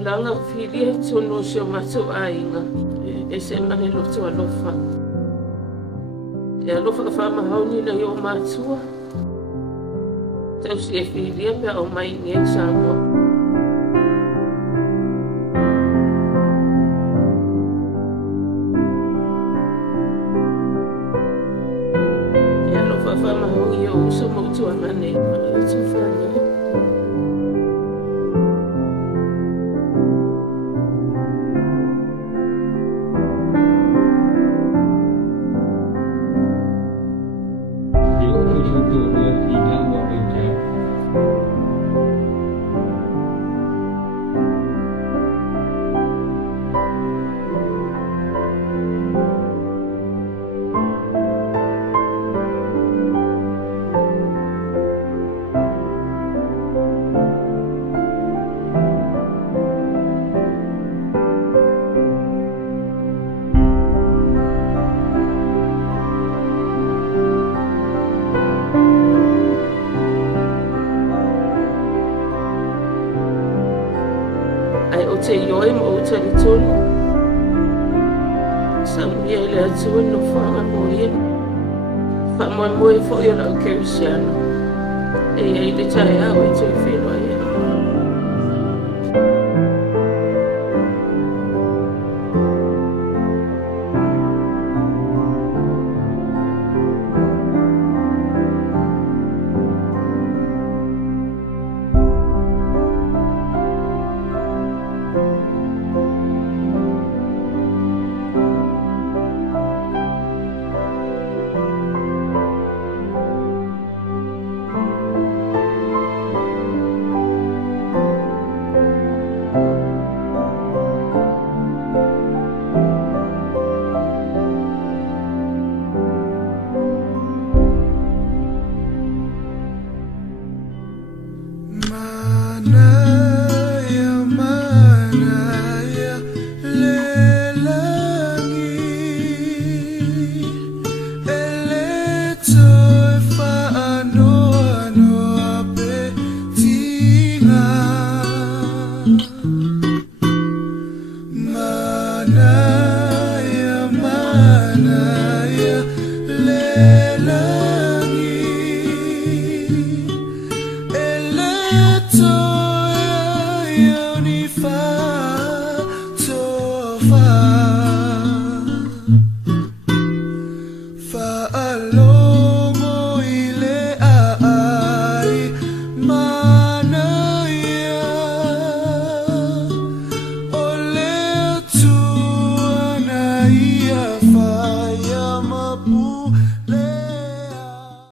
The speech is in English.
Langa filia tunu sio maso ainga e se mane lo to alofa e alofa ka fama hauni na yo matua tau si e filia pe o mai ni e sango e alofa fama hauni yo uso mo tua mane mana tu fana ai o te ioi mo o tani tonu sa mia le atua no whanga mo ia wha moe moe fo i lau kerisiano e ai le tae au e tui whenua ia